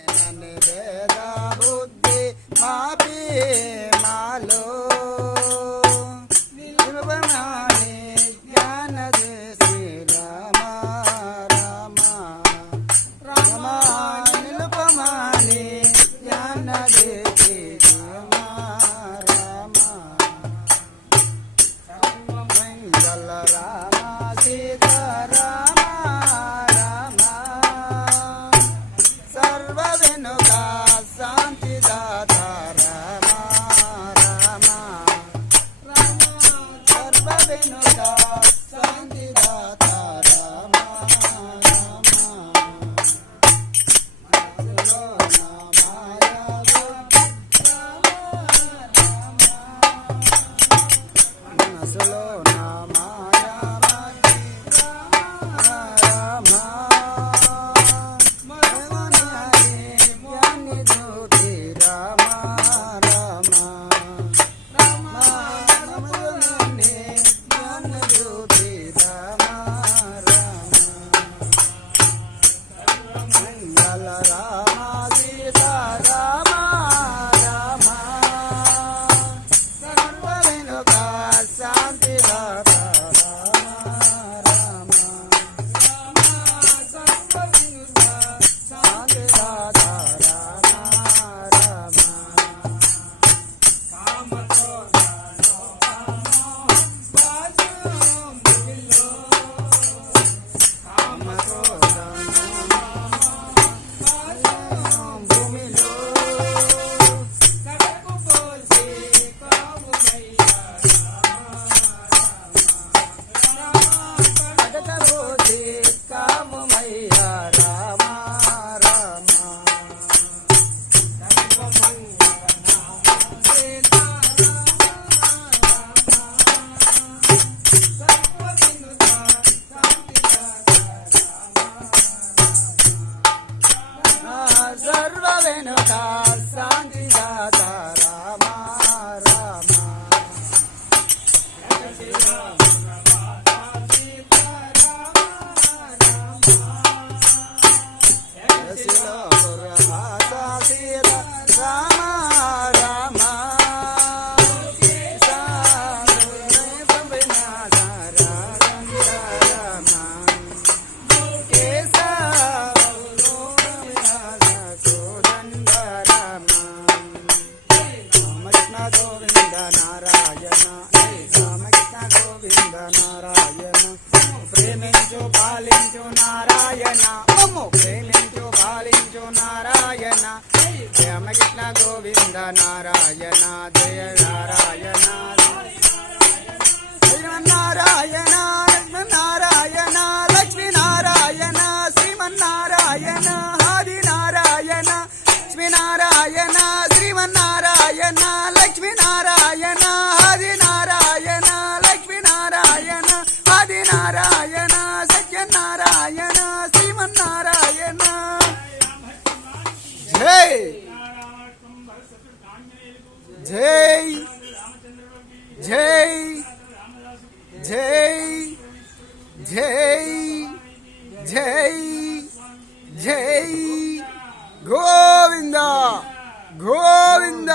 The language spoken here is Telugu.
వేద బుద్ధి మాపి మాలో నిలువమాని జ్ఞాన శ్రీ రామ రామ రామ నిలుపమాని జ్ఞాన శ్రీ రామ రామ మంగళ రామ సీతా రామ రామ సర్వ వెనుక శాంతి దాత రామ రామ రామ సర్వ వెనుక శాంతి దాత రామ రామ మనసులో నా మాయా రామ మనసులో జ్ఞాని జ్యోతి రామ రామ రామ మనసులోనే జ్ఞాన జ్యోతి రామ రామ మంగళ రామ సీతా రామ రామ సర్వ వెనుక శాంతి దాత రామ రామ సర్వ వెనుక శాంతి దాత రామ రామ భూమిలో అడగబోతే కామమయ్యా రామ రామ సర్వ వెనుక శాంతి దాత రామ రామ శిలో పురహాస సీత రామ రామ గోవింద నారాయణ రామకృష్ణ గోవింద నారాయణ ప్రేమించు పాలించు నారాయణ మమ్ము ప్రేమించు పాలించు నారాయణ రామకృష్ణ గోవింద నారాయణ జయ నారాయణ శ్రీమన్నారాయణ నారాయణ లక్ష్మీ నారాయణ శ్రీమన్నారాయణ ఆది నారాయణ లక్ష్మీ నారాయణ శ్రీమన్నారాయణ లక్ష్మీ నారాయణ ఆది నారాయణ లక్ష్మీ నారాయణ ఆది నారాయణ సత్యనారాయణ శ్రీమన్నారాయణ జై జై జై జై జై జై జై గోవింద గోవింద